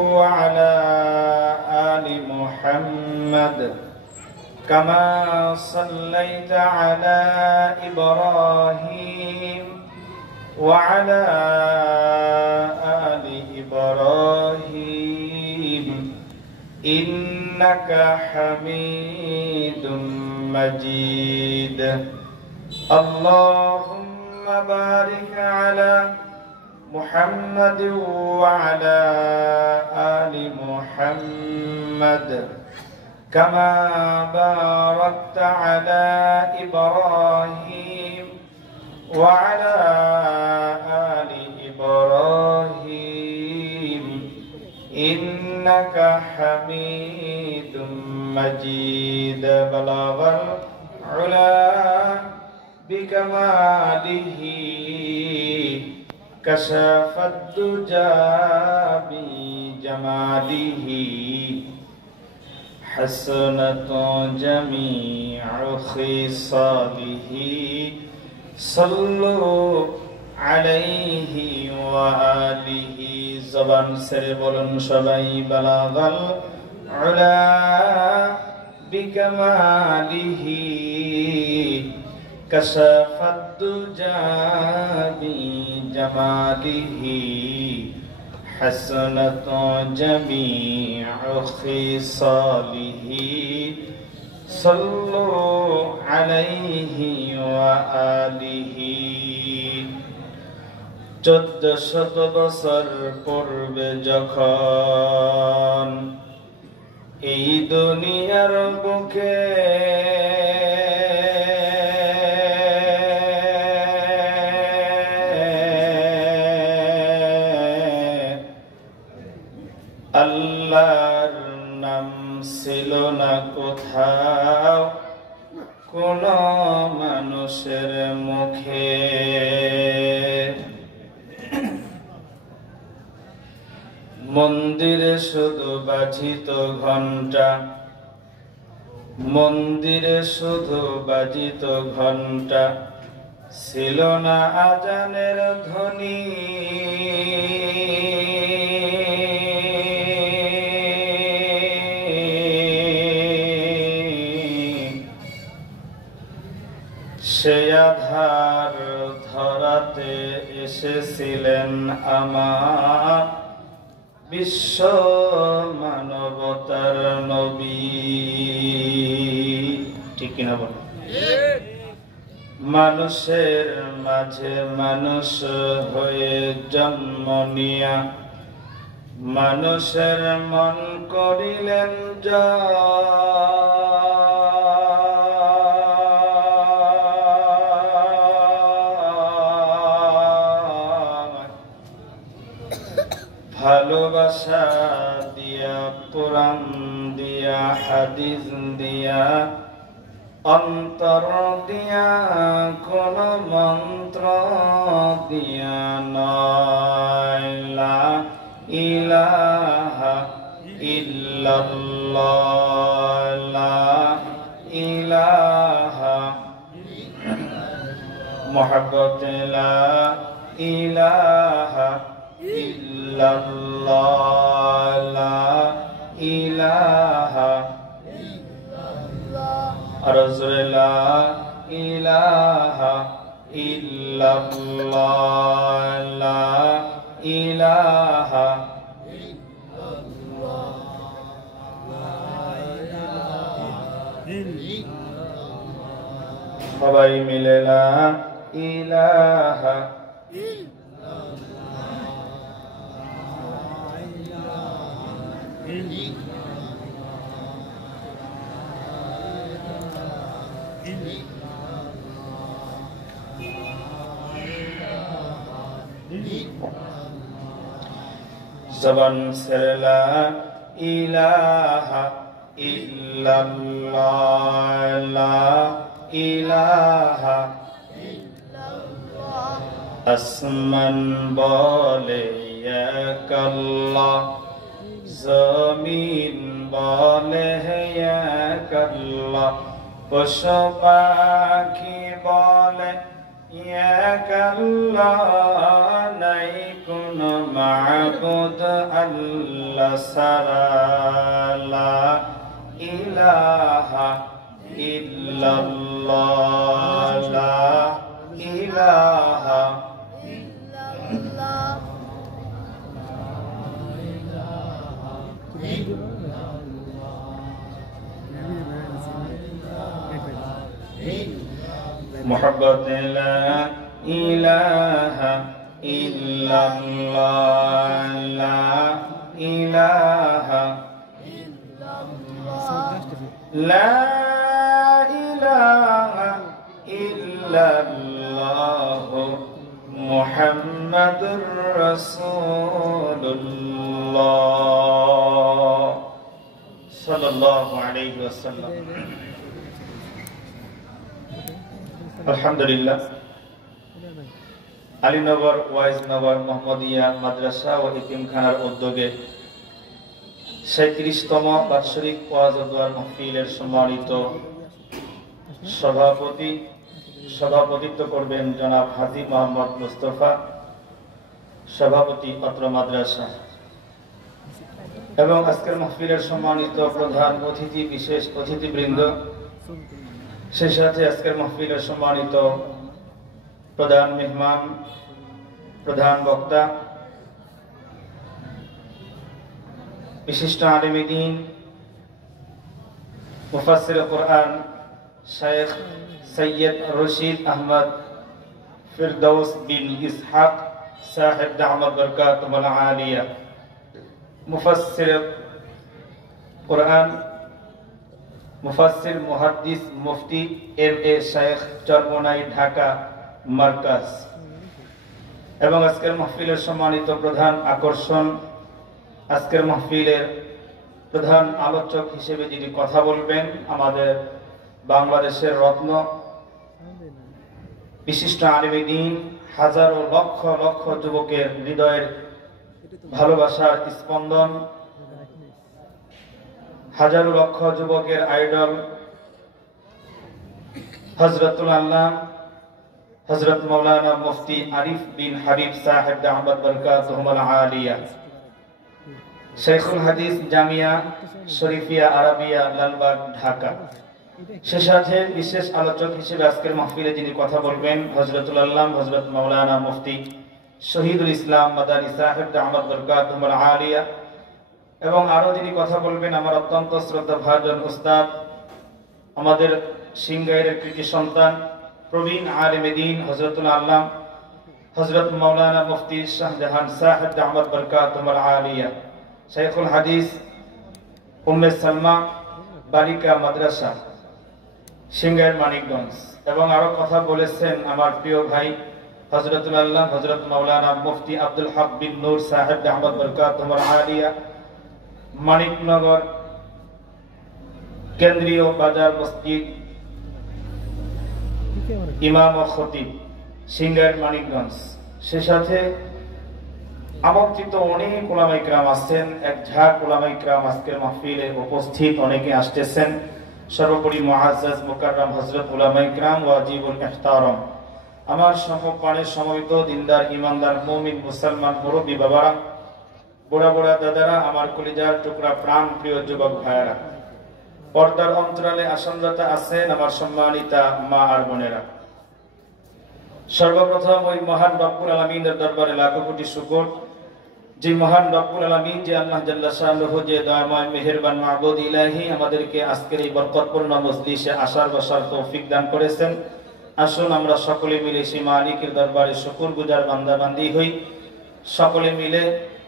وعلى آل محمد كما صليت على إبراهيم وعلى آل إبراهيم إنك حميد مجيد اللهم بارك على محمد وعلى آل محمد كما باركت على إبراهيم وعلى آل إبراهيم إنك حميد مجيد بلغ العلا بكماله كشف الدجى بجماله حسنت جميع خصاله صلوا عليه وآله زبان سر بولن সবাই بلغ العلا بكماله كشف الدجى بجماله حسنت جميع خصاله صلوا عليه وآله 1400 বছর পূর্বে যখন এই দুনিয়ার বুকে আল্লাহর নাম ছিল না কোথাও কোন মানুষের মুখে মন্দিরে শুধু বাজিত ঘন্টা মন্দিরে শুধু বাজিত ঘন্টা ছিল না আজানের ধ্বনি সে আধার ধরাতে এসেছিলেন আমার বিশ্ব মানবতার নবী ঠিক কিনা বল মানুষের মাঝে মানুষ হয়ে জন্ম নিয়া মানুষের মন করিলেন ভালোবাসা দিয়া কোরআন দিয়া হাদিস দিয়া অন্তর দিয়া কোন মন্ত্র দিয়া নয় লা ইলাহা ইল্লাল্লাহ লা ইলাহা মুহাব্বত লা ইলাহা ইল্লাল্লাহ লা ইলাহা ইল্লাল্লাহ লা ইলাহা ইল্লাল্লাহ লা ইলাহা ইল্লাল্লাহ সবাই মিলে লা ইলাহা জবান সে লা ইলাহা ইল্লাল্লাহ লা ইলাহা ইল্লাল্লাহ আসমান বলে এক আল্লাহ জমিন বলে এক আল্লাহ পশু পাখি বলে ইয়াক আল্লাহ নাই কোন মাবুদ আল্লাহ ছাড়া, লা ইলাহা ইল্লাল্লাহ, লা ইলাহা ইল্লাল্লাহ। मोहब्बत ला इलाहा इल्लल्लाह, ला इलाहा ला इलाहा इल्लल्लाह मुहम्मदुर रसूलुल्लाह सल्लल्लाहु अलैहि वसल्लम। আলহামদুলিল্লাহ, আলীনগর ওয়াইজনগর মোহাম্মদিয়া মাদ্রাসা ও এতিমখানার উদ্যোগে 37তম বাৎসরিক ওয়াজ ও দোয়ার মাহফিলের সম্মানিত সভাপতিত্ব করবেন জনাব হাজী মোহাম্মদ মুস্তাফা, সভাপতি অত্র মাদ্রাসা, এবং আজকের মাহফিলের সম্মানিত প্রধান অতিথি, বিশেষ অতিথিবৃন্দ, সেই সাথে আজকের মাহফিলের সম্মানিত প্রধান মেহমান, প্রধান বক্তা, বিশিষ্ট আলেমে দ্বীন, মুফাসসির কুরআন শাইখ সৈয়দ রশিদ আহমদ ফিরদৌস বিন ইসহাক সাহেব দামাত বরকাতুহুল আলিয়া, মুফাসসির কুরআন, মুফাসসির মুহাদ্দিস মুফতি এম.এ. শাইখ চরমোনাই ঢাকা মার্কাজ, এবং আজকের মাহফিলের সম্মানিত প্রধান আকর্ষণ, আজকের মাহফিলের প্রধান আলোচক হিসেবে যিনি কথা বলবেন, আমাদের বাংলাদেশের রত্ন, বিশিষ্ট আলেমে দ্বীন, হাজারো লক্ষ লক্ষ যুবকের হৃদয়ের ভালোবাসার স্পন্দন, হাজারো লক্ষ যুবকের আইডল, হযরতুল আল্লাহ হযরত মাওলানা মুফতি আরিফ বিন হাবিব সাহেব দামাত বরকাতুহুল আলিয়া, শেখুল হাদিস জামিয়া শরীফিয়া আরাবিয়া লালবাগ ঢাকা। সে সাথে বিশেষ আলোচক হিসেবে আজকের মাহফিলে যিনি কথা বলবেন হযরতুল আল্লাহ হযরত মাওলানা মুফতি শহীদুল ইসলাম মাদানী সাহেব দামাত বরকাতুহুল আলিয়া, এবং আরো যিনি কথা বলবেন আমার অত্যন্ত শ্রদ্ধাভাজন উস্তাদ, আমাদের সিংগাইরের কৃতি সন্তান, প্রবীণ আলেমে দ্বীন হযরতুল আল্লাহ হযরত মাওলানা মুফতি শাহজাহান সাহেব দামাত বরকাতুহুল আলিয়া, শাইখুল হাদিস উম্মে সালমা বালিকা মাদ্রাসা সিংগাইর মানিকগঞ্জ, এবং আরো কথা বলেছেন আমার প্রিয় ভাই হযরতুল আল্লাহ হযরত মাওলানা মুফতি আব্দুল হক বিন নূর সাহেব দামাত বরকাতুহুল আলিয়া, মানিকনগর কেন্দ্রীয় বাজার মসজিদ ইমাম ও খতিব সিংগাইর মানিকগঞ্জ। সে সাথে আমন্ত্রিত অনেক উলামায়ে কিরাম আছেন, এক ঝাঁক উলামায়ে কিরাম আজকের মাহফিলে উপস্থিত, অনেকে আসতেছেন। সর্বোপরি মুআজ্জাজ মুকাররম হযরত উলামায়ে কিরাম ওয়াজিবুল ইহতারাম, আমার সম্মানের সমবেত দিনদার ইমানদার মুমিন মুসলমান মুরব্বী বাবারা, বুড়া বুড়া দাদারা, আমার কলিজার টুকরা প্রাণ প্রিয় যুবক ভাইয়েরা, পর্দার অন্তরালে আসনরতা আছেন আমার সম্মানিতা মা আর বোনেরা, সর্বপ্রথম ওই মহান রব্বুল আলামিনের দরবারে লাখো কোটি শুকর, যে মহান রব্বুল আলামিন, যে আল্লাহ জাল্লা শানুহু, যে দয়াময় মেহেরবান মাবুদ ইলাহি আমাদেরকে আজকের এই বরকতপূর্ণ মজলিসে আসার বসার তৌফিক দান করেছেন। আসুন আমরা সকলে মিলে সেই মালিকের দরবারে শুকরগুজার বান্দা বান্দি হই, সকলে মিলে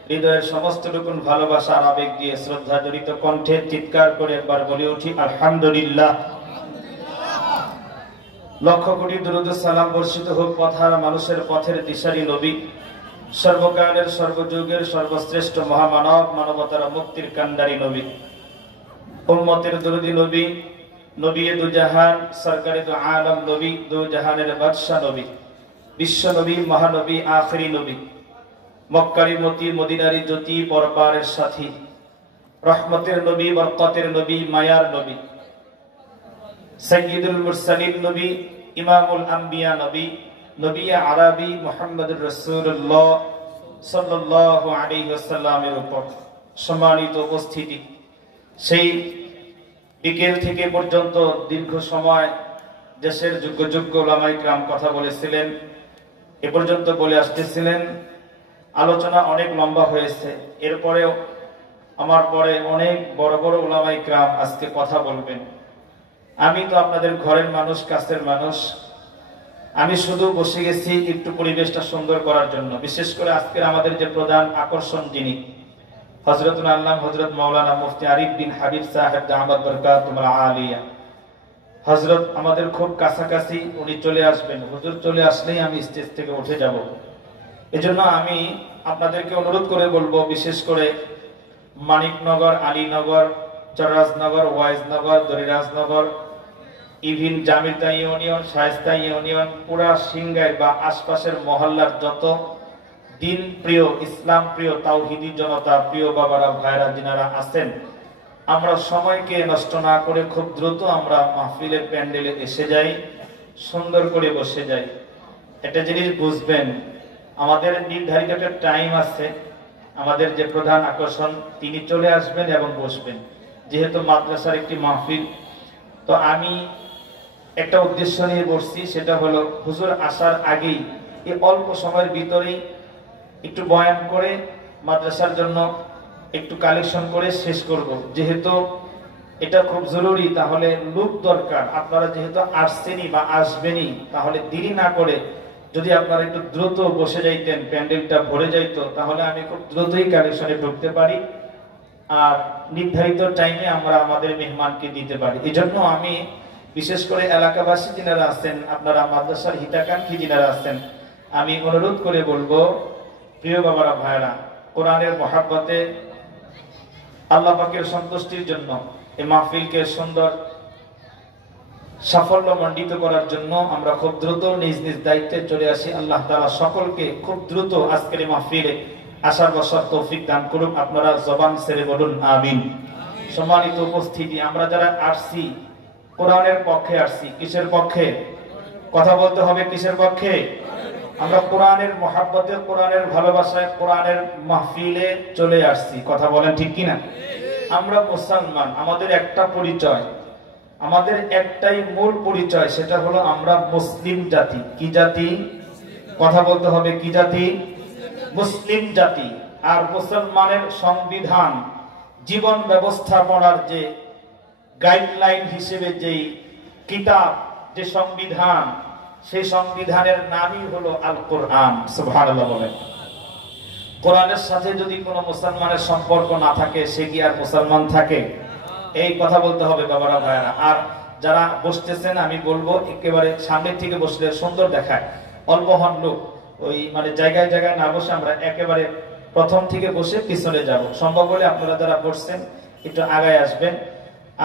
হৃদয়ের সমস্ত রকম ভালোবাসা আর আবেগ দিয়ে শ্রদ্ধা জড়িত কণ্ঠে চিৎকার করে একবার বলে উঠি আলহামদুলিল্লাহ। লক্ষ কোটি দুরূদ ও সালাম বর্ষিত হোক পথহারা মানুষের পথের দিশারি নবী, সর্বকালের সর্বযুগের সর্বশ্রেষ্ঠ মহামানব, মানবতার মুক্তির কান্ডারি নবী, উম্মতের দরদি নবী, নবী দু জাহান, সরকারে দু আলম নবী, দু জাহানের বাদশা নবী, বিশ্ব নবী, মহানবী, আখিরি নবী, মক্কারি মতি, মদিনারি জ্যোতি, পরপারের সাথী, রহমতের নবী, বরকতের নবী, মায়ার নবী, সাইয়্যিদুল মুরসালিন নবী, ইমামুল আম্বিয়া নবী, নবী আরবি মুহাম্মদুর রাসূলুল্লাহ সাল্লাল্লাহু আলাইহি ওয়াসাল্লামের উপর। সম্মানিত উপস্থিতি, সেই বিকেল থেকে পর্যন্ত দীর্ঘ সময় দেশের যোগ্য যোগ্য উলামায়ে কেরাম কথা বলেছিলেন, এ পর্যন্ত বলে আসতেছিলেন। আলোচনা অনেক লম্বা হয়েছে, এরপরেও আমার পরে অনেক বড় বড় উলামায়ে কেরাম আজকে কথা বলবেন। আমি তো আপনাদের ঘরের মানুষ, কাছের মানুষ, আমি শুধু বসে গেছি একটু পরিবেশটা সুন্দর করার জন্য। বিশেষ করে আজকের আমাদের যে প্রধান আকর্ষণ যিনি হযরতুল আল্লামা হযরত মাওলানা মুফতি আরিফ বিন হাবিব সাহেব দামাত বরকাতুহুল আলিয়া হযরত আমাদের খুব কাছাকাছি, উনি চলে আসবেন। হুজুর চলে আসলেই আমি স্টেজ থেকে উঠে যাব। এজন্য আমি আপনাদেরকে অনুরোধ করে বলবো, বিশেষ করে মানিকনগর, আলীনগর, চররাজনগর, ওয়াইজনগর, দরিরাজনগর, ইভিন জামিতা ইউনিয়ন, শায়েস্তা ইউনিয়ন, পুরা সিংগাই বা আশপাশের মহল্লার যত দিন প্রিয়, ইসলাম প্রিয়, তাওহীদি জনতা, প্রিয় বাবারা, ভাইরা যিনারা আছেন, আমরা সময়কে নষ্ট না করে খুব দ্রুত আমরা মাহফিলের প্যান্ডেলে এসে যাই, সুন্দর করে বসে যাই। একটা জিনিস বুঝবেন, আমাদের নির্ধারিত একটা টাইম আছে। আমাদের যে প্রধান আকর্ষণ তিনি চলে আসবেন এবং বসবেন। যেহেতু মাদ্রাসার একটি মাহফিল, তো আমি একটা উদ্দেশ্য নিয়ে বসছি, সেটা হলো হুজুর আসার আগেই এই অল্প সময়ের ভিতরেই একটু বয়ান করে মাদ্রাসার জন্য একটু কালেকশন করে শেষ করব। যেহেতু এটা খুব জরুরি, তাহলে লোক দরকার। আপনারা যেহেতু আসছেনই বা আসবেনই, তাহলে দেরি না করে যদি আপনারা একটু দ্রুত বসে যাইতেন, প্যান্ডেলটা ভরে যাইতো, তাহলে আমি খুব দ্রুতই কালেকশনে ঢুকতে পারি আর নির্ধারিত টাইমে আমরা আমাদের মেহমানকে দিতে পারি। এই জন্য আমি বিশেষ করে এলাকাবাসী যিনারা আছেন, আপনারা মাদ্রাসার হিতাকাঙ্ক্ষী যিনারা আছেন, আমি অনুরোধ করে বলবো, প্রিয় বাবারা, ভাইরা, কোরআনের মহাব্বতে, আল্লাহ পাকের সন্তুষ্টির জন্য এই মাহফিলকে সুন্দর সাফল্য মণ্ডিত করার জন্য আমরা খুব দ্রুত নিজ নিজ দায়িত্বে চলে আসি। আল্লাহ তাআলা সকলকে খুব দ্রুত আজকের এই মাহফিলে আসার বসার তৌফিক দান করুন। আপনারা জবান ছেড়ে বলুন আমিন। সম্মানিত উপস্থিতি, আমরা যারা আসছি কোরআনের পক্ষে আসছি। কিসের পক্ষে? কথা বলতে হবে, কিসের পক্ষে? আমরা কোরআনের মহাব্বতে, কোরআনের ভালোবাসায়, কোরআনের মাহফিলে চলে আসছি। কথা বলেন ঠিক কিনা? আমরা মুসলমান, আমাদের একটা পরিচয়, আমাদের একটাই মূল পরিচয়, সেটা হলো আমরা মুসলিম জাতি। কি জাতি? কথা বলতে হবে, কি জাতি? মুসলিম জাতি। আর মুসলমানের সংবিধান, জীবন ব্যবস্থাপনার যে গাইডলাইন হিসেবে যেই কিতাব, যে সংবিধান, সেই সংবিধানের নামই হলো আল কোরআন। সুবহানাল্লাহ বলেন। কোরআনের সাথে যদি কোনো মুসলমানের সম্পর্ক না থাকে, সে কি আর মুসলমান থাকে? এই কথা বলতে হবে বাবারা, ভাইরা। আর যারা বসতেছেন, আমি বলবো একেবারে সামনের থেকে বসলে সুন্দর দেখায়। অল্প হন লোক, ওই মানে জায়গায় জায়গায় না বসে আমরা একেবারে প্রথম থেকে বসে পিছনে যাব। সম্ভব হলে আপনারা যারা বসছেন একটু আগায় আসবেন,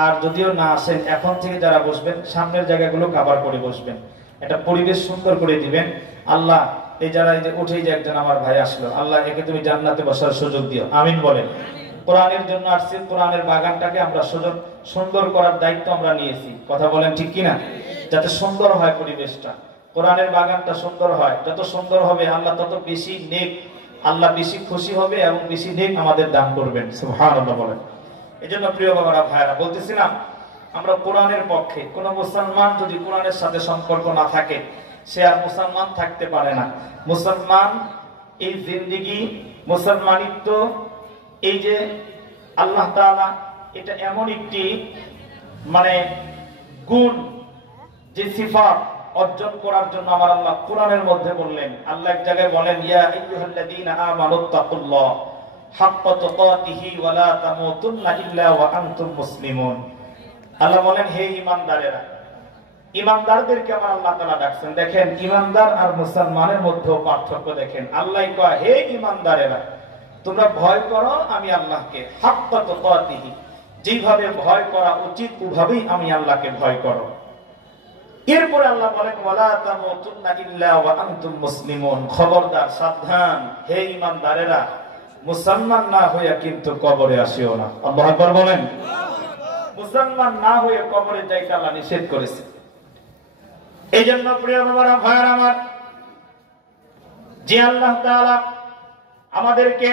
আর যদিও না আসেন, এখন থেকে যারা বসবেন সামনের জায়গাগুলো কভার করে বসবেন, একটা পরিবেশ সুন্দর করে দিবেন। আল্লাহ এই যারা এই যে উঠেই যে একজন আমার ভাই আসলো, আল্লাহ একে তুমি জান্নাতে বসার সুযোগ দিও, আমিন বলেন। কোরআনের জন্য আসছে, কোরআনের বাগানটাকে আমরা সুন্দর করার দায়িত্ব আমরা নিয়েছি। কথা বলেন ঠিক কিনা? যাতে সুন্দর হয় পরিবেশটা, কোরআনের বাগানটা সুন্দর হয়। যত সুন্দর হবে আল্লাহ তত বেশি নেক, আল্লাহ বেশি খুশি হবে এবং বেশি নেক আমাদের দান করবেন। সুবহানাল্লাহ বলেন। এজন্য প্রিয় বাবারা, ভাইরা, বলতেছিলাম আমরা কোরআনের পক্ষে। কোন মুসলমান যদি কোরআনের সাথে সম্পর্ক না থাকে, সে আর মুসলমান থাকতে পারে না। মুসলমান এই জিন্দেগি, মুসলমানিত্ব, এই যে আল্লাহ তাআলা, এটা এমন একটি মানে গুণ, যে সিফাত অর্জন করার জন্য আমার আল্লাহ কোরআনের মধ্যে বললেন। আল্লাহ এক জায়গায় বলেন, ইয়া আইয়ুহাল্লাযীনা আমানুত্তাকুল্লাহ হাক্কা তুকাতিহি ওয়া লা তামুতুন্না ইল্লা ওয়া আনতুম মুসলিমুন। আল্লাহ বলেন, হে ঈমানদারেরা। ঈমানদারদেরকে আমার আল্লাহ তাআলা ডাকছেন। দেখেন, ঈমানদার আর মুসলমানের মধ্যে পার্থক্য দেখেন। আল্লাহ কয়, হে ঈমানদারেরা, তোমরা ভয় করো আমি আল্লাহকে, হাক্কা তুকাতিহি, যেভাবে ভয় করা উচিত ওভাবেই আমি আল্লাহকে ভয় করো। এরপরে আল্লাহ বলেন, ওয়ালা তামুতুন্না ইল্লা ওয়া আনতুম মুসলিমুন, খবরদার, সাবধান, হে ঈমানদারেরা, মুসলমান না হইয়া কিন্তু কবরে আসিও না। আল্লাহু আকবার বলেন। মুসলমান না হয়ে কবরে যাইতে আল্লাহ নিষেধ করেছে। এই জন্য প্রিয় বাবারা, ভাইরা আমার, যে আল্লাহ তাআলা আমাদেরকে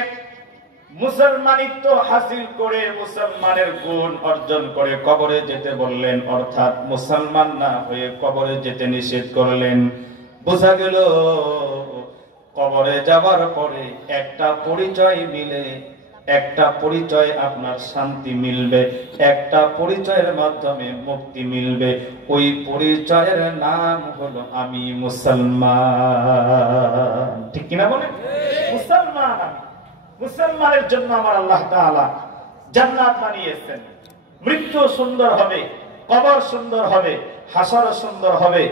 মুসলমানিত্ব হাসিল করে মুসলমানের গুণ অর্জন করে কবরে যেতে বললেন, অর্থাৎ মুসলমান না হয়ে কবরে যেতে নিষেধ করলেন, বোঝা গেল কবরে যাওয়ার পরে একটা পরিচয় মিলে, একটা পরিচয় আপনার শান্তি মিলবে, একটা পরিচয়ের মাধ্যমে মুক্তি মিলবে। ওই পরিচয়ের নাম হলো আমি মুসলমান। ঠিক কিনা বলেন? মুসলমান। মুসলমানের জন্য আমার আল্লাহ তাআলা জান্নাত বানিয়েছেন। মৃত্যু সুন্দর হবে, কবর সুন্দর হবে, হাসর সুন্দর হবে,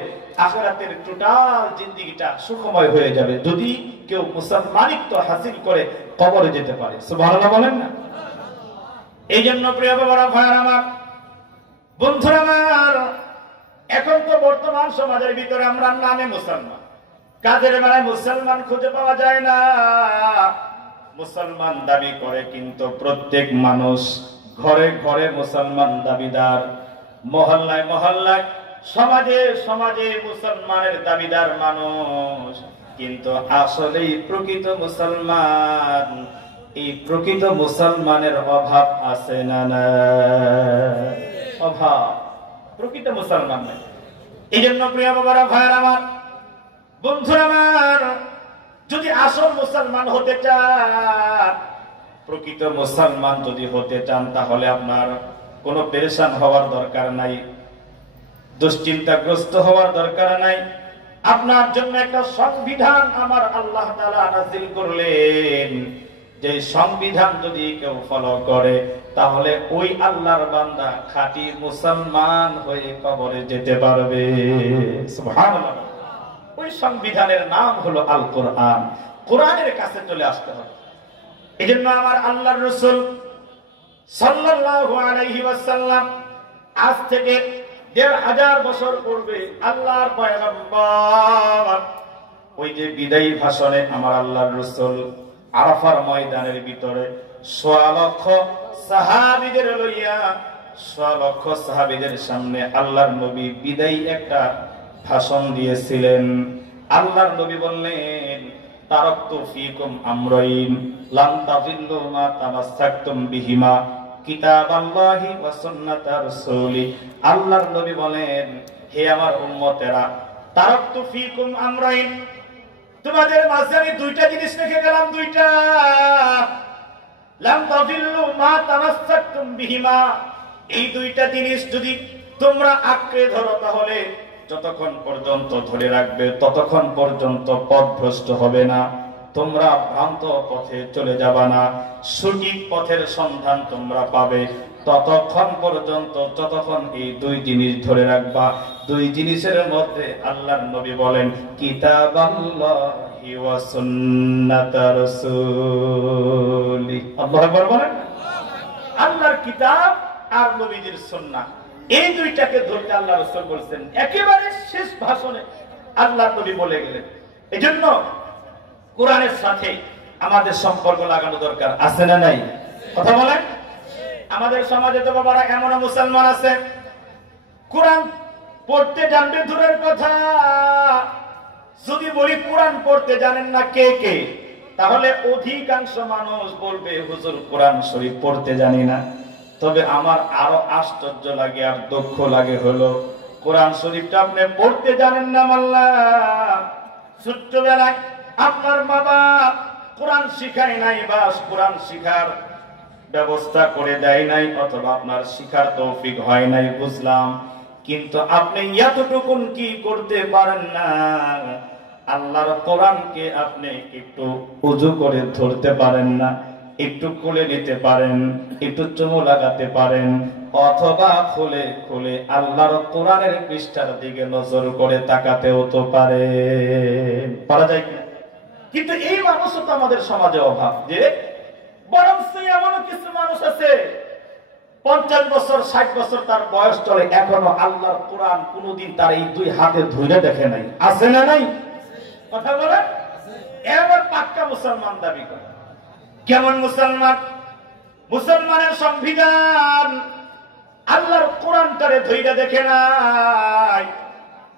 আখিরাতের টোটাল জিন্দেগিটা সুখময় হয়ে যাবে যদি কেউ মুসলমানিত্ব হাসিল করে কবরে যেতে পারে। সুবহানাল্লাহ বলেন না? এই জন্য প্রিয় বাবারা, ভাইরা আমার, বন্ধুরা আমার, এখন তো বর্তমান সমাজের ভিতরে আমরা নামে মুসলমান, কাজের বেলায় মুসলমান খুঁজে পাওয়া যায় না। মুসলমান দাবি করে কিন্তু প্রত্যেক মানুষ ঘরে ঘরে মুসলমান দাবিদার, মহল্লায় মহল্লায়, সমাজে সমাজে মুসলমানের দাবিদার মানুষ। কিন্তু আসলেই প্রকৃত মুসলমান, এই প্রকৃত মুসলমানের অভাব আছে না? না, অভাব। প্রকৃত মুসলমান নাই। এই জন্য প্রিয় বাবারা, ভাইরা আমার, বন্ধুরা আমার, যদি আসল মুসলমান হতে চান, প্রকৃত মুসলমান যদি হতে চান, তাহলে আপনার কোনো পেরেশান হওয়ার দরকার নাই, দুশ্চিন্তাগ্রস্ত হওয়ার দরকার নাই। আপনার জন্য একটা সংবিধান আমার আল্লাহ তাআলা নাযিল করলেন, যে সংবিধান যদি কেউ ফলো করে তাহলে ওই আল্লাহর বান্দা খাঁটি মুসলমান হয়ে কবরে যেতে পারবে। সুবহানাল্লাহ। ওই সংবিধানের নাম হলো আল কোরআন। কোরআনের কাছে চলে আসতে হবে। এজন্য আমার আল্লাহর রাসূল সাল্লাল্লাহু আলাইহি ওয়াসাল্লাম আজ থেকে ১৫০০ বছর পূর্বে আল্লাহর পয়গম্বর ওই যে বিদায়ী ভাষণে আমার আল্লাহর রাসূল আরাফার ময়দানের ভিতরে ১৬ লক্ষ সাহাবীদের লইয়া, ১৬ লক্ষ সাহাবীদের সামনে আল্লাহর নবী বিদায়ী একটা ভাষণ দিয়েছিলেন। আল্লাহর নবী বললেন, তারাকতু ফীকুম আমরাইন লান তাযিল্লু মা তামাসসাকতুম বিহিমা কিতাবাল্লাহি ওয়া সুন্নাতা রাসূলি। আল্লাহর নবী বলেন, হে আমার উম্মতেরা, তারাকতু ফীকুম আমরাইন, তোমাদের মাঝে আমি দুইটা জিনিস রেখে গেলাম, দুইটা। লান তাযিল্লু মা তামাসসাকতুম বিহিমা, এই দুইটা জিনিস যদি তোমরা আঁকড়ে ধরো তাহলে যতক্ষণ পর্যন্ত ধরে রাখবে ততক্ষণ পর্যন্ত পথভ্রষ্ট হবে না, তোমরা ভ্রান্ত পথে চলে যাবে না, সঠিক পথের সন্ধান তোমরা পাবে ততক্ষণ পর্যন্ত, যতক্ষণ এই দুই জিনিস ধরে রাখবা। দুই জিনিসের মধ্যে আল্লাহর নবী বলেন, কিতাবাল্লাহি ওয়া সুন্নাতা রাসূলি। আল্লাহু আকবার বলেন। আল্লাহর কিতাব আর নবীজির সুন্নাহ, এই দুইটাকে ধরতে আল্লাহ রাসূল বলেছেন। একেবারে শেষ ভাষণে আল্লাহর নবী বলে গেলেন। এজন্য কোরআনের সাথে আমাদের সম্পর্ক লাগানো দরকার, আছে না নাই? কথা বলেন। আমাদের সমাজে তো বাবারা এমন মুসলমান আছে, কোরআন পড়তে জানবে দূরের কথা, যদি বলি কোরআন পড়তে জানেন না কে কে, তাহলে অধিকাংশ মানুষ বলবে, হুজুর কোরআন শরীফ পড়তে জানি না। তবে আমার আরো আশ্চর্য লাগে আর দুঃখ লাগে হলো, কোরআন শরীফটা আপনি পড়তে জানেন না মাল্লা। ছোট্টবেলায় আপনার বাবা কোরআন শিখায় নাই, বা কোরআন শিখার ব্যবস্থা করে দেয় নাই, অথবা আপনার শিখার তৌফিক হয় নাই, বুঝলাম। কিন্তু আপনি এতটুকুন কি করতে পারেন না, আল্লাহর কোরআনকে আপনি একটু উজু করে ধরতে পারেন না, একটু খুলে নিতে পারেন, একটু চুমু লাগাতে পারেন, অথবা খুলে খুলে আল্লাহর কোরআনের পৃষ্ঠার দিকে নজর করে তাকাতেও তো পারা যায় কিনা? কিন্তু এই মানুষ তো আমাদের সমাজে অভাব, যে বরং এমন কিছু মানুষ আছে ৫০ বছর ৬০ বছর তার বয়স চলে, এখনো আল্লাহর কোরআন কোনদিন তার এই দুই হাতে ধরে দেখে নাই, আছে না নাই? কথা বলে এবার পাক্কা মুসলমান দাবি করে। কেমন মুসলমান? মুসলমানের সংবিধান আল্লাহর কোরআনটারে ধইরা দেখে নাই,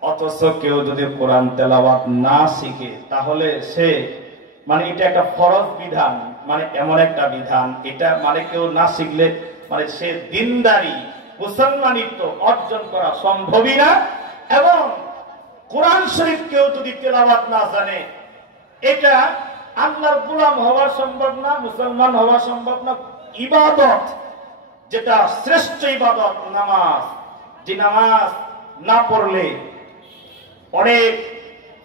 অথচ কেউ যদি কোরআন তেলাওয়াত না শিখে তাহলে সে মানে এটা একটা ফরজ বিধান, মানে এমন একটা বিধান, এটা মানে কেউ না শিখলে মানে সে দিনদারি মুসলমানিত্ব অর্জন করা সম্ভবই না। এবং কোরআন শরীফ কেউ যদি তেলাওয়াত না জানে এটা আল্লাহর গোলাম হওয়া সম্ভব না, মুসলমান হওয়া সম্ভব না। ইবাদত যেটা শ্রেষ্ঠ ইবাদত নামাজ, যে নামাজ না পড়লে অনেক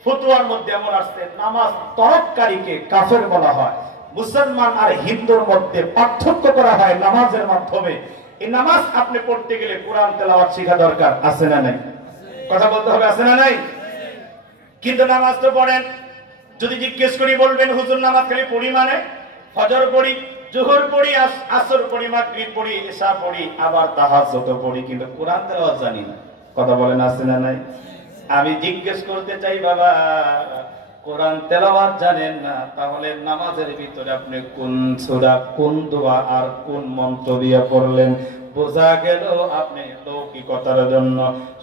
ফতোয়ার মধ্যে এমন আসছে নামাজ তরককারীকে কাফের বলা হয়। মুসলমান আর হিন্দুর মধ্যে পার্থক্য করা হয় নামাজের মাধ্যমে। এই নামাজ আপনি পড়তে গেলে কোরআন তেলাওয়াত শেখা দরকার, আছে না নাই? কথা বলতে হবে, আছে না নাই? কিন্তু নামাজ তো পড়েন, যদি জিজ্ঞেস করি বলবেন হুজুর নামাজ খালি পড়ি মানে ফজর পড়ি, জোহর পড়ি, আসর পড়ি, মাগরিব পড়ি, ইশা পড়ি, আবার তাহাজ্জুদ পড়ি, কিন্তু কোরআন তেলাওয়াত জানি না। কথা বলেন, আছে না নাই? আমি জিজ্ঞেস করতে চাই বাবা, কোরআন তেলাওয়াত জানেন না, তাহলে নামাজের ভিতরে আপনি কোন সূরা, কোন দোয়া আর কোন মন্ত্র দিয়ে পড়লেন? বোঝা গেল আপনি লৌকিকতার জন্য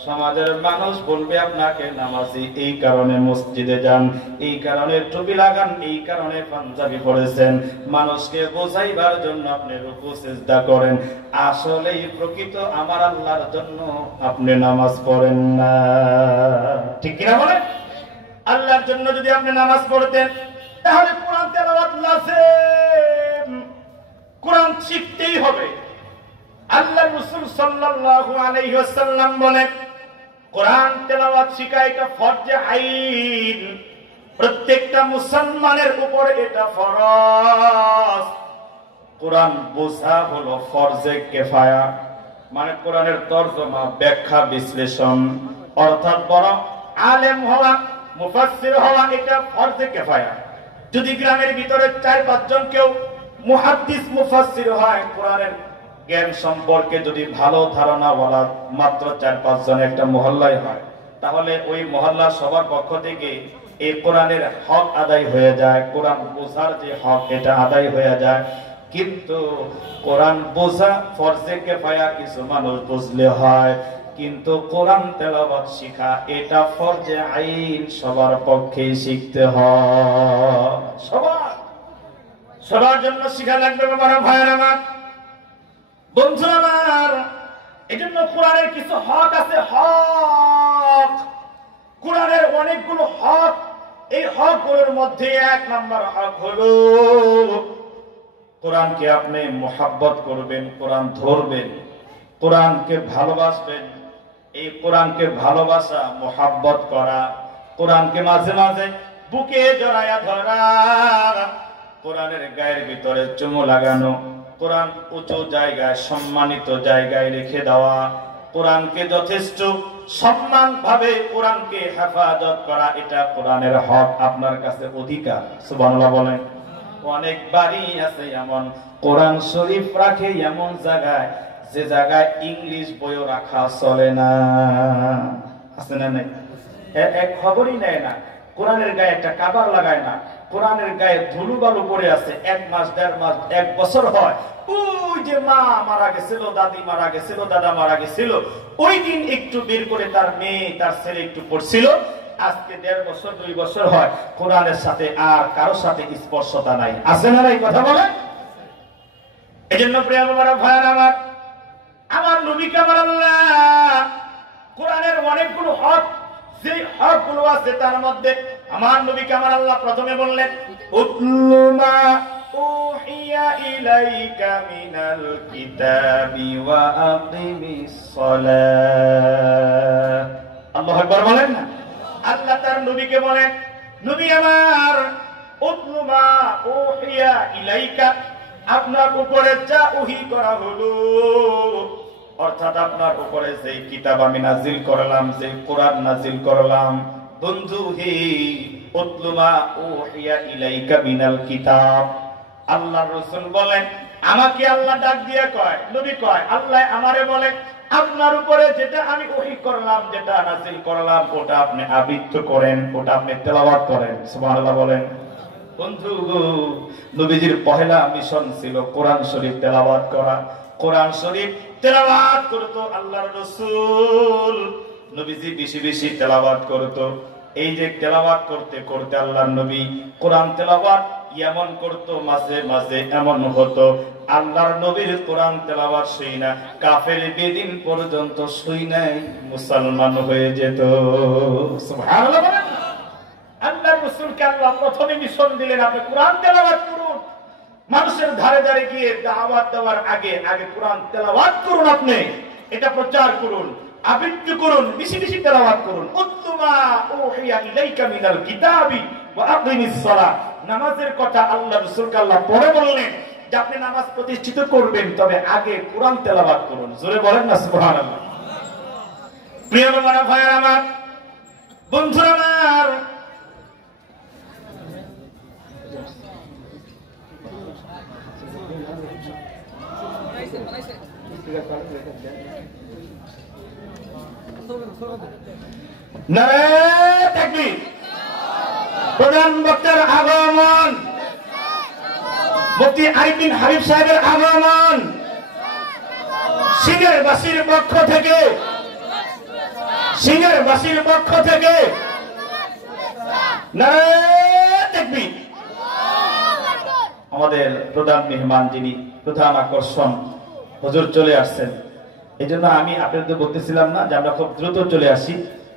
সমাজের মানুষ বলবে আপনাকে নামাজি, এই কারণে মসজিদে যান, এই কারণে টুপি লাগান, এই কারণে পাঞ্জাবি পরেছেন, মানুষকে বোঝাইবার জন্য আপনি রুকু সিজদা করেন। আসলেই প্রকৃত আমার আল্লাহর জন্য আপনি নামাজ পড়েন না। ঠিক কিনা বলেন? আল্লাহর জন্য যদি আপনি নামাজ পড়তেন তাহলে কোরআন তেলাওয়াত লাজিম, কোরআন শিখতেই হবে। আল্লাহ রাসূল সাল্লাল্লাহু আলাইহি ওয়াসাল্লাম বলেন কোরআন তেলাওয়াত শিখা এটা ফরজে আইন, প্রত্যেকটা মুসলমানের উপর এটা ফরজ। কোরআন বোঝা হলো ফরজে কিফায়া, মানে কোরআনের তরজমা, ব্যাখ্যা, বিশ্লেষণ, অর্থাৎ বড় আলেম হওয়া, মুফাসসির হওয়া এটা ফরজে কিফায়া। যদি গ্রামের ভিতরে 4-5 জন কেউ মুহাদ্দিস মুফাসসির হয়, কোরআনের জ্ঞান সম্পর্কে যদি ভালো ধারণা বলা মাত্র 4-5 জন একটা মহল্লায় হয়, তাহলে ওই মহল্লার সবার পক্ষ থেকে এই কোরআনের হক আদায় হয়ে যায়, কোরআন বোঝার যে হক এটা আদায় হয়ে যায়। কিন্তু কোরআন বোঝা ফরজে কিফায়া কিছু মানুষ বুঝলে হয়, কিন্তু কোরআন তেলাওয়াত শিখা এটা ফরজে আইন, সবার পক্ষেই শিখতে হয়। সবার জন্য শিখা লাগবে বাবা, ভাইয়ের আমার, বন্ধু আমার। এজন্য কোরআনের কিছু হক আছে, হক, কোরআনের অনেকগুলো হক। এই হকগুলোর মধ্যে 1 নম্বর হক হলো কোরআনকে আপনি মুহাব্বত করবেন, কোরআন ধরবেন, কোরআনকে ভালোবাসবেন। এই কোরআনকে ভালোবাসা, মুহাব্বত করা, কোরআনকে মাঝে মাঝে বুকে জড়ায়া ধরা, কোরআনের গায়ের ভিতরে চুমু লাগানো, কোরআন উঁচু জায়গায়, সম্মানিত জায়গায় রেখে দেওয়া, কোরআনকে যথেষ্ট সম্মান ভাবে কোরআনকে হেফাজত করা, এটা কোরআনের হক, আপনার কাছে অধিকার। সুবহানাল্লাহ বলেন। অনেক বাড়ি আছে এমন কোরআন শরীফ রাখে এমন জায়গায়, যে জায়গায় ইংলিশ বইও রাখা চলে না, আছে না নাই? এক খবরই নেয় না, কোরআনের গায়ে একটা কাবার লাগায় না, কোরআনের গায়ে ধুলো বালু পড়ে আছে, 1 মাস 1.5 মাস 1 বছর হয়, ওই যে মা মারা গেছিল, দাদি মারা গেছিল, দাদা মারা গেছিল, ওই দিন একটু বের করে তার মেয়ে তার ছেলে একটু পড়ছিল। আজকে 1.5 বছর 2 বছর হয়, কোরআনের সাথে আর কারোর সাথে স্পর্শতা নাই, আছে না নাই? কথা বলে। এজন্য প্রিয় বাবারা, ভাইয়ের আমার, আমার নবীকে আমার আল্লাহ কোরআনের অনেকগুলো হক, যে হকগুলো আছে তার মধ্যে আমার নবীকে আমার আল্লাহ প্রথমে বললেন উতলু মা উহিয়া ইলাইকা মিনাল কিতাবি ওয়া আকিমিস সালাহ। আল্লাহু আকবার বলেন না? আল্লাহ তার নবীকে বলেন, নবী আমার, উতলু মা উহিয়া ইলাইকা, আপনার উপরে যা ওহী করা হলো, অর্থাৎ আপনার উপরে যে কিতাব আমি নাজিল করলাম, যে কোরআন নাজিল করলাম, বন্ধু হে, উতলু মা উহিয়া ইলাইকা মিনাল কিতাব। আল্লাহর রাসূল বলেন, আমাকে আল্লাহ ডাক দিয়ে কয়, নবী কয়, আল্লাহ আমারে বলে আপনার উপরে যেটা আমি ওহী করলাম, যেটা নাজিল করলাম, ওটা আপনি আবৃত্তি করেন, ওটা আপনি তেলাওয়াত করেন। সুবহানাল্লাহ বলেন। বন্ধু, নবীজির পহেলা মিশন ছিল কোরআন শরীফ তেলাওয়াত করা। কোরআন শরীফ তেলাওয়াত করতো আল্লাহর রাসূল। নবীজি বেশি বেশি তেলাওয়াত করতো। এই যে তেলাওয়াত করতে করতে আল্লাহর নবী কোরআন তেলাওয়াত এমন করতো, মাঝে মাঝে এমন হতো আল্লাহর নবীর কোরআন তেলাওয়াত শুই না কাফের বেদিন পর্যন্ত শুই নাই মুসলমান হয়ে যেত। সুবহানাল্লাহ বলেন। আল্লাহর রাসূলকে আল্লাহ প্রথমে মিশন দিলেন, আপনি কোরআন তেলাওয়াত করুন। মানুষের ধারে ধারে গিয়ে দাওয়াত দেওয়ার আগে আগে কোরআন তেলাওয়াত করুন, আপনি এটা প্রচার করুন, আবৃত্তি করুন, বেশি বেশি তেলাওয়াত করুন। উত্তমা উহিয়া ইলাইকা মিনাল কিতাবি ওয়া আকিমিস সালাহ। নামাজের কথা আল্লাহর রাসূলকে আল্লাহ পরে বললেন যে আপনি নামাজ প্রতিষ্ঠিত করবেন, তবে আগে কোরআন তেলাওয়াত করুন। জোরে বলেন না সুবহানাল্লাহ। প্রিয় বাবারা, ভাইরা আমার, বন্ধুরা আমার, নারে তাকবীর। প্রধান বক্তার আগমন, মুফতি আরিফ বিন হাবিব সাহেবের আগমন, সিঙ্গার বাসীর পক্ষ থেকে, সিঙ্গার বাসীর পক্ষ থেকে নারে তাকবীর। আমাদের প্রধান মেহমান, যিনি প্রধান আকর্ষণ, হুজুর চলে আসছেন। এই জন্য আমি আপনাদের বলতেছিলাম না যে আমরা খুব দ্রুত চলে আসি,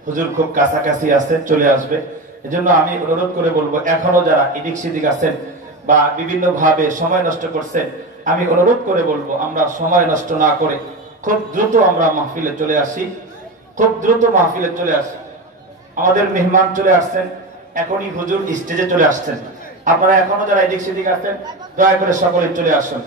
হুজুর খুব কাছাকাছি আছেন, চলে আসবে। এজন্য আমি অনুরোধ করে বলবো, এখনো যারা এদিক সেদিক আছেন বা বিভিন্ন ভাবে সময় নষ্ট করছেন, আমি অনুরোধ করে বলবো আমরা সময় নষ্ট না করে খুব দ্রুত আমরা মাহফিলে চলে আসি, খুব দ্রুত মাহফিলে চলে আসি। আমাদের মেহমান চলে আসছেন, এখনই হুজুর স্টেজে চলে আসছেন। আপনারা এখনো যারা এদিক সেদিক আছেন, দয়া করে সকলে চলে আসুন।